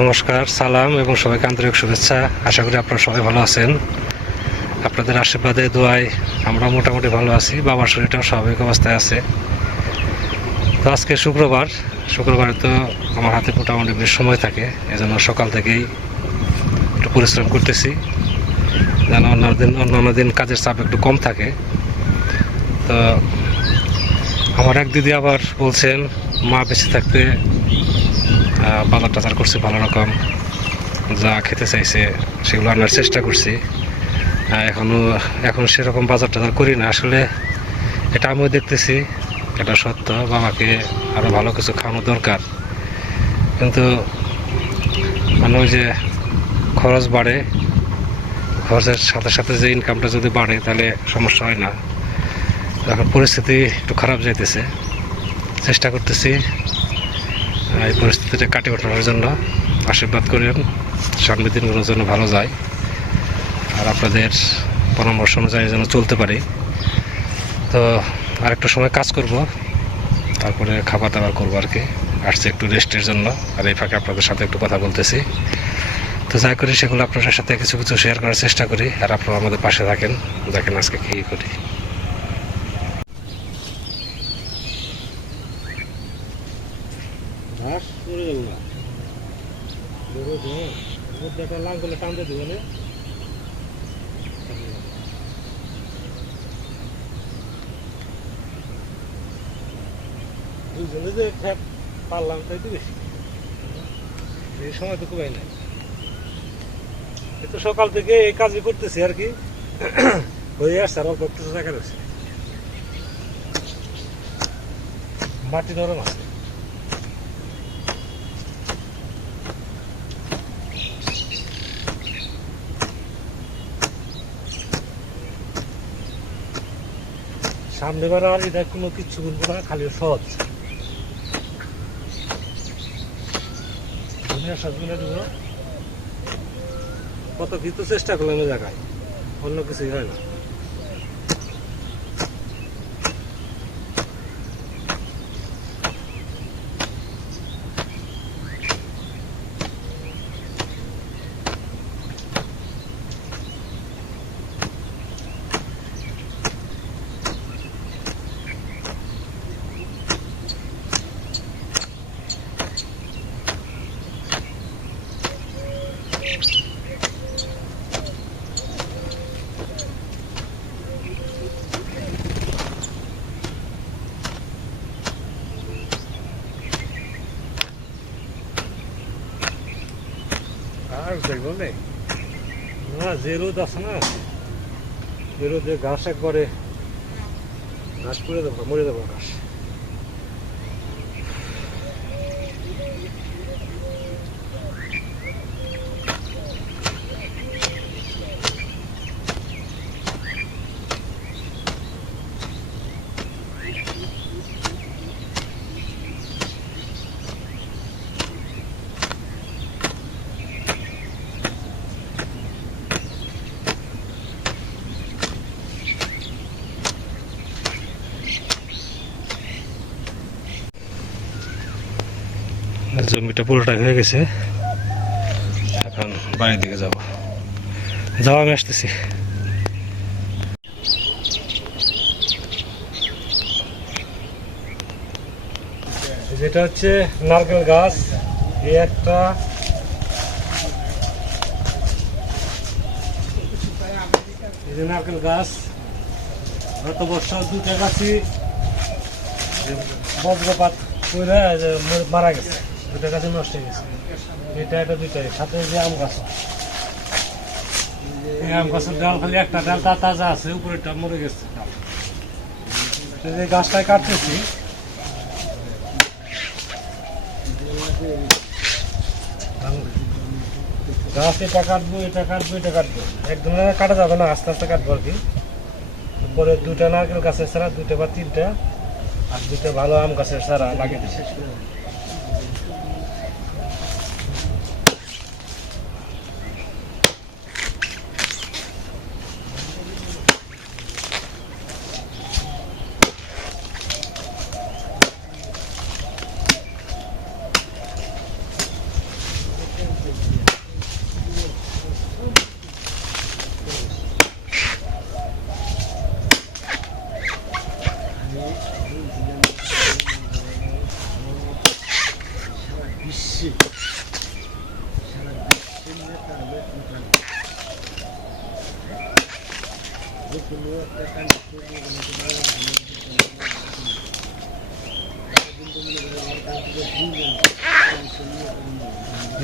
নমস্কার, সালাম এবং সবাইকে আন্তরিক শুভেচ্ছা। আশা করি আপনারা সবাই ভালো আছেন। আপনাদের আশীর্বাদে, দোয়ায় আমরা মোটামুটি ভালো আছি। বাবার শরীরটাও স্বাভাবিক অবস্থায় আছে। তো আজকে শুক্রবার। শুক্রবারে তো আমার হাতে মোটামুটি বেশ সময় থাকে। এজন্য সকাল থেকেই একটু পরিশ্রম করতেছি। যেন অন্যান্য দিন অন্যান্য দিন কাজের চাপ একটু কম থাকে। তো আমার এক দিদি আবার বলছেন, মা বেঁচে থাকতে বাজার টাজার করছি, ভালো রকম। যা খেতে চাইছে, সেগুলো আনার চেষ্টা করছি। এখনও এখনও সেরকম বাজার টাজার করি না। আসলে এটা আমিও দেখতেছি, এটা সত্য। বাবাকে আরও ভালো কিছু খাওয়ানো দরকার। কিন্তু মানে ওই যে খরচ বাড়ে, খরচের সাথে সাথে যে ইনকামটা যদি বাড়ে, তাহলে সমস্যা হয় না। এখন পরিস্থিতি একটু খারাপ যাইতেছে। চেষ্টা করতেছি। এই পরিস্থিতিটা কাটিয়ে ওঠানোর জন্য আশীর্বাদ করেন সামনের দিনগুলোর জন্য ভালো যায়। আর আপনাদের পরামর্শ অনুযায়ী যেন চলতে পারি। তো আরেকটু সময় কাজ করব, তারপরে খাবার দাবার করব আর কি। আসছে একটু রেস্টের জন্য, আর এই ফাঁকে আপনাদের সাথে একটু কথা বলতেছি। তো যাই করি, সেগুলো আপনাদের সাথে কিছু কিছু শেয়ার করার চেষ্টা করি, আর আপনারা আমাদের পাশে থাকেন, দেখেন আজকে কী করি ঘাস পড়ে গেল না বেরো দে মধ্যে একটা লাঙ্গলে টানতে দুজনে যে ঠ্যাপ পারলাম তাই তো বেশি। এই সময় তো খুবই নাই। এই তো সকাল থেকে এই কাজই করতেছি আর কি। হয়ে আসছে আর অল্প মাটি নরম আছে। সামনে আর এটা কোনো কিছু বলব না, খালি সহজ। কত কিছু চেষ্টা করলাম জায়গায়, অন্য কিছুই হয় না আর না। যে রোদ আছে না। যে রোদে ঘাস একবারে ঘাস করে দেবো, মরে দেবো ঘাস। জমিটা পুরোটা হয়ে গেছে। এখন বাড়ির দিকে যাব। যাও আমি আসতেছি। যেটা হচ্ছে নারকেল গাছ এই একটা নারকেল গাছ, গত বছর দুটা গাছই বজ্রপাত করে মারা গেছে। দুটা গাছে নষ্ট হয়ে গেছে। এটা এটা দুইটাই সাথে যে আম গাছ এই আম গাছের ডাল খালি একটা ডাল তা তাজা আছে, উপরেরটা মরে গেছে। ডাল। এই গাছটাই কাটতেছি, গাছ এটা কাটবো এটা কাটবো এটা কাটবো। একদম কাটা যাবে না, আস্তে আস্তে কাটবো আর কি। পরে দুটা নারকেল গাছের ছাড়া দুটা বা তিনটা, আর দুটো ভালো আম গাছের ছাড়া লাগিয়ে দিচ্ছে।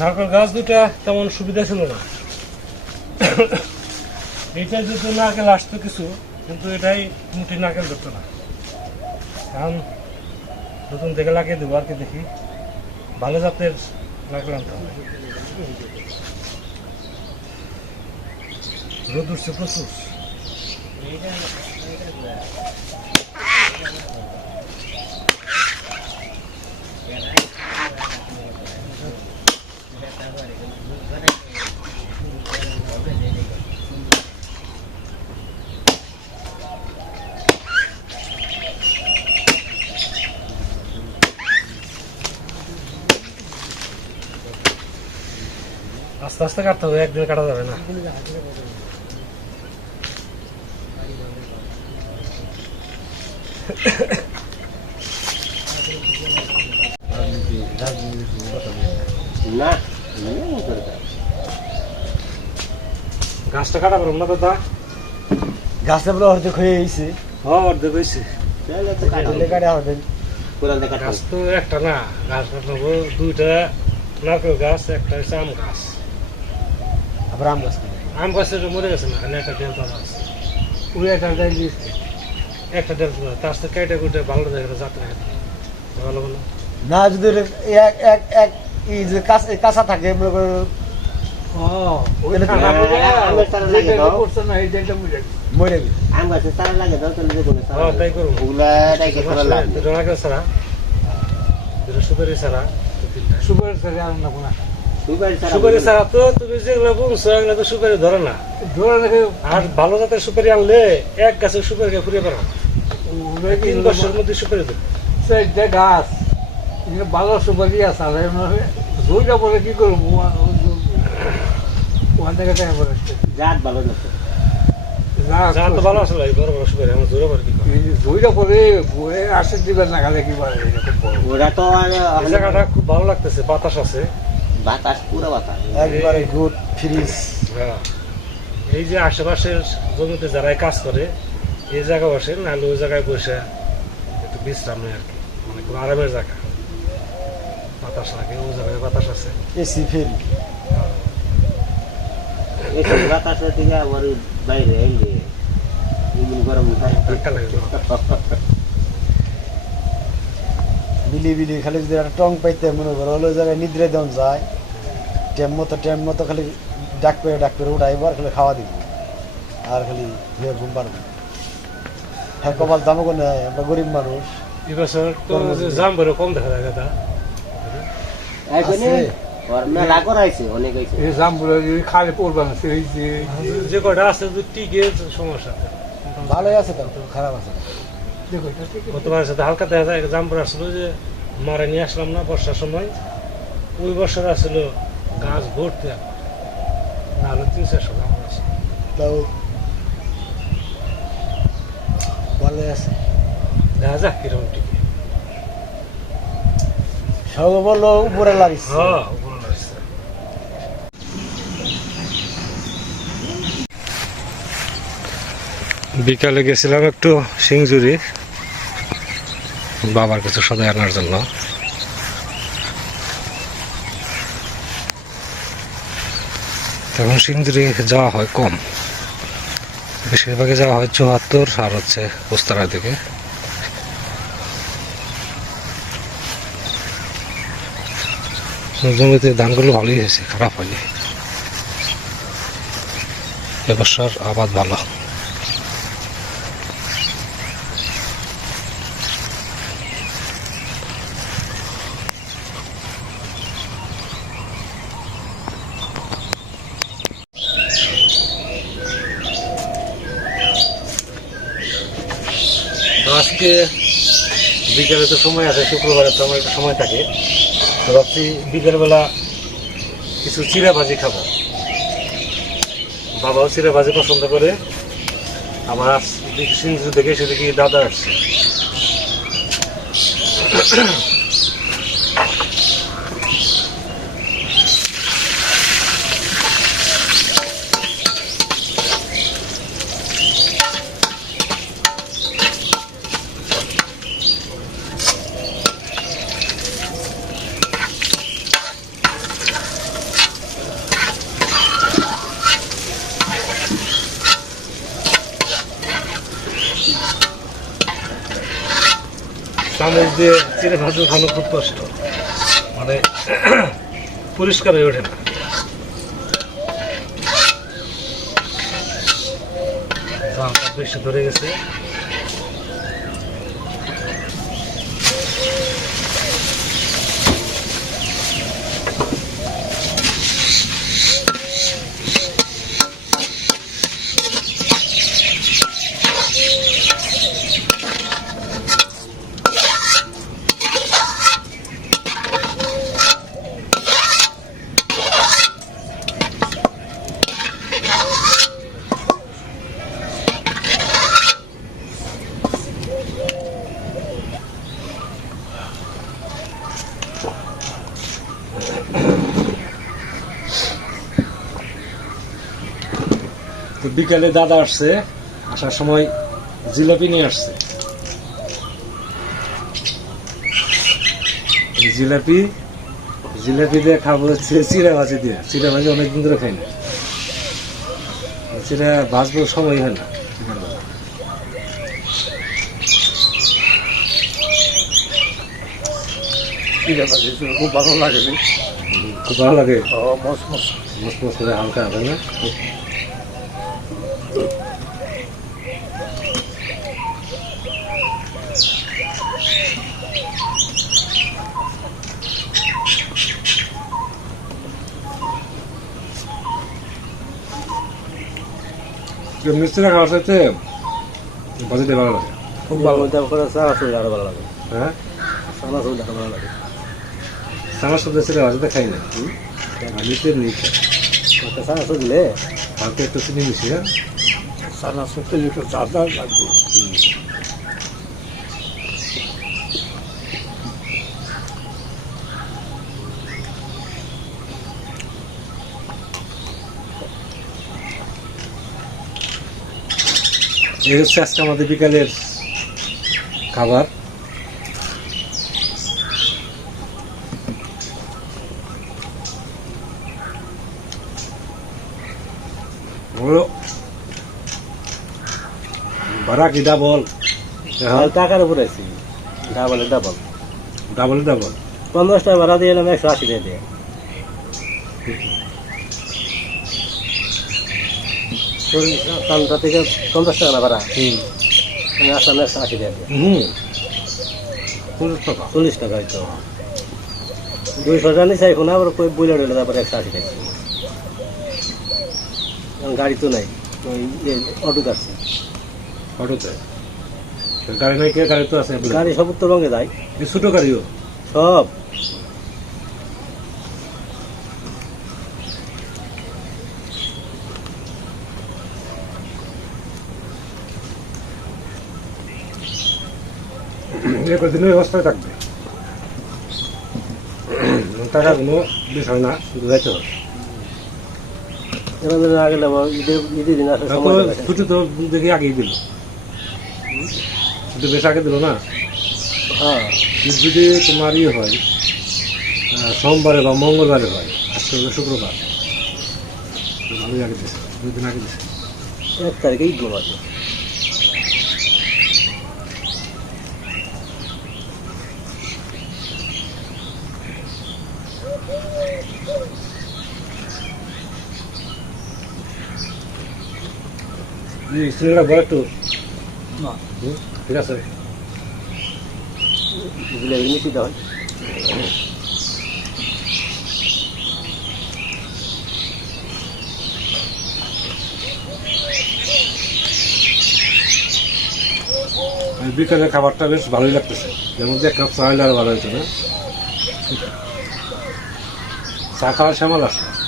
নারকেল গাছ দুটা তেমন সুবিধা ছিল না। এটা যদি নারকেল আসতো কিছু, কিন্তু এটাই মুটি নারকেল ধরতো না। কারণ নতুন দেখে লাগিয়ে দেবো আর কি দেখি। ভালো জাতের নারকেল আনতে হবে। রোদ উঠছে প্রচুর। আস্তে আস্তে কাটতে হবে একদিনে কাটা যাবে না। না। গাছটা কাটা পারব না দাদা গাছটা বলে অর্ধেক হয়ে গেছে। হ্যাঁ অর্ধেক হয়েছে। তো গাছ একটা না গাছ কাটবো দুইটা নারকেল গাছ একটা হচ্ছে আম গাছ। আবার আম গাছ আম গাছটা মরে গেছে না একটা ডেলতা গাছ। ওই একটা একটা ডেলতা গাছ তার সাথে কুটে ভালো দেখে যাত্রা ভালো ভালো না যদি এক এক এক এই যে কাঁচা থাকে মনে করো করা সুপারি ছাড়া সুপারি সুপারি ছাড়া তো তুমি যেগুলো বলছো এগুলো তো সুপারি ধরে না। আর ভালো জাতের সুপারি আনলে এক গাছের সুপারি ফুরিয়ে পারো তিন বছরের মধ্যে সুপারি দেবে চারটে গাছ ভালো সুপারি আছে আর দুইটা বলে কি করব? ওখান থেকে টাকা পরে জাত ভালো না তো। ভালো আসলে বড় বড় সুপারি আমার পারে কি পরে আসে দিবেন না খালে কি পারে ওরা তো এই জায়গাটা খুব ভালো লাগতেছে বাতাস আছে। বাতাস পুরো বাতাস। একবারে গুড ফ্রিজ হ্যাঁ। এই যে আশেপাশের জমিতে যারা কাজ করে এই জায়গা বসে নাহলে ওই জায়গায় বসে একটু বিশ্রাম নেয় আর কি। মানে খুব আরামের জায়গা। বাতাস লাগে ওই জায়গায় বাতাস আছে। এসি ফেরি এই সব থেকে আবার বাইরে এলে গরম হয়। বিলি বিলি খালি যদি একটা টং পাইতে মনে করো হলো ওই জায়গায় নিদ্রে দেন যায়। টাইম মতো টাইম মতো খালি ডাক পেয়ে ডাক পেয়ে উঠাইব আর খালি খাওয়া দিব। আর খালি ঘুম পারব হ্যাঁ কপাল দামও কোনো আমরা গরিব মানুষ। এবছর তো জাম বড় কম দেখা যায় দাদা। যে যে কটা আছে তো টিকে সমস্যা। ভালোই আছে তো খারাপ আছে। গতবার সাথে হালকা দেখা যায় জাম পড়ে আসলো যে মারা নিয়ে আসলাম না বর্ষার সময়। ওই বছর আসলো গাছ ভর্তি। হলে তিন চারশো জাম আছে ভালোই আছে। যাক কীরকম টিকে সব বলল উপরে লাগছে। বিকালে গেছিলাম একটু সিংজুরি বাবার কিছু সদাই আনার জন্য। তখন সিংজুরি যাওয়া হয় কম। বেশিরভাগে যাওয়া হয় চুয়াত্তর সার হচ্ছে পোস্তার দিকে। জমিতে ধানগুলো ভালোই হয়েছে, খারাপ হয়নি। এবছর আবাদ ভালো। আজকে বিকেলে তো সময় আছে শুক্রবারে তো আমার একটু সময় থাকে। তো ভাবছি বিকেলবেলা কিছু চিরা ভাজি খাব। বাবাও চিরা ভাজি পছন্দ করে। আমার দেখি সিন্ধু দেখে সে দেখি দাদা আসছে। চামচ দিয়ে চিড়ে ভাজু খানো খুব কষ্ট। মানে পরিষ্কার হয়ে ওঠে না। বেশি ধরে গেছে। তো বিকালে দাদা আসছে আসার সময় জিলাপি নিয়ে আসছে। জিলাপি জিলাপি দিয়ে খাব হচ্ছে চিড়া ভাজি দিয়ে। চিড়া ভাজি অনেকদিন ধরে খাই না। চিড়া ভাজবো সময় হয় না। ভাজি খুব ভালো লাগে খুব ভালো লাগে? মস্ত করে হালকা হবে না? মিষ্টিটা খাওয়ার সাথে ভাজিতে ভালো লাগে। খুব ভালো মধ্যে করে সারা শরীর আরও ভালো লাগে। হ্যাঁ? সারা শরীর আরও ভালো লাগে। সারা সাথে সেটা ভাজিতে খাই না আমি তো নিই। সারা শরীর দিলে? হালকা একটু চিনি মিশি হ্যাঁ সারা সত্যি একটু চাদা লাগবে। এই হচ্ছে আজকে আমাদের বিকালের খাবার বলো। ভাড়া কি ডাবল আর টাকার উপরে আছি। ডাবল ডাবল ডাবল ডাবল পঞ্চাশ টাকা ভাড়া দিয়ে এলাম একশো আশি টাকা দিয়ে। কানটা থেকে পঞ্চাশ টাকা না ভাড়া আসলাম একশো আশি টাকা চল্লিশ টাকা। হয়তো দুইশো টাকা নিচে এখন আবার কই বইলে রইলে তারপরে একশো আশি টাকা। গাড়ি তো নাই ওই ইয়ে অটো যাচ্ছে অটোতে? গাড়ি নাই কে? গাড়ি তো আছে। গাড়ি সব উত্তরবঙ্গে যায়। ছোট গাড়িও? সব। এ কদিন ওই অবস্থায় থাকবে টাকা কোনো বিষয় না যাইতে হবে। ছুটি তো দেখি আগেই দিল। ছুটি বেশ আগে দিল না? হ্যাঁ। যদি তোমার ইয়ে হয় সোমবারে বা মঙ্গলবারে হয় আজকে হলো শুক্রবার। তো আগে দিছে দুই দিন আগে এক তারিখে ঈদ সিনেমাটা বড় একটু ঠিক আছে হয় এই বিকালের খাবারটা বেশ ভালোই লাগতেছে এর মধ্যে এক কাপ চা হলে আরও ভালো হতো না চা খাওয়ার শ্যামাল আছে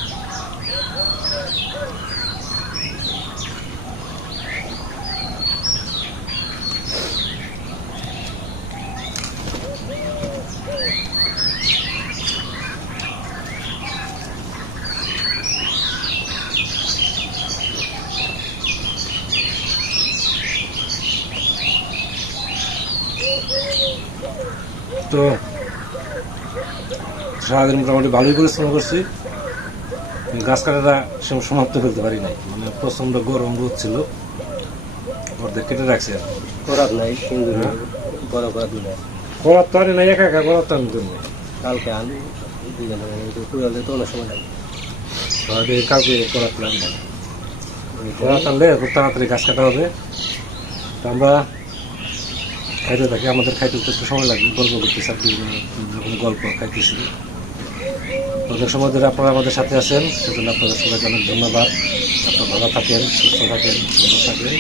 তো সারাদিন মোটামুটি ভালোই পরিশ্রম করছি। গাছ কাটাটা সম- সমাপ্ত করতে পারি নাই। মানে প্রচণ্ড গরম রোদ ছিল। অর্ধেক কেটে রাখছি আর। করাত নাই হ্যাঁ। বড় করাত নাই। করার তো আরে না একা একা করার তো আমি জন্য কালকে আলু দুজন তো অনেক সময় লাগে। তাহলে কাউকে করার প্ল্যান নেই করা টানলে খুব তাড়াতাড়ি গাছ কাটা হবে। তো আমরা খাইতে থাকি, আমাদের খাইতে একটু সময় লাগে, গল্প করতেছি আর যখন গল্প খাইতেছি অনেক সময় ধরে আপনারা আমাদের সাথে আছেন, সেজন্য আপনাদের সবাইকে অনেক ধন্যবাদ আপনারা ভালো থাকেন, সুস্থ থাকেন, সুন্দর থাকেন।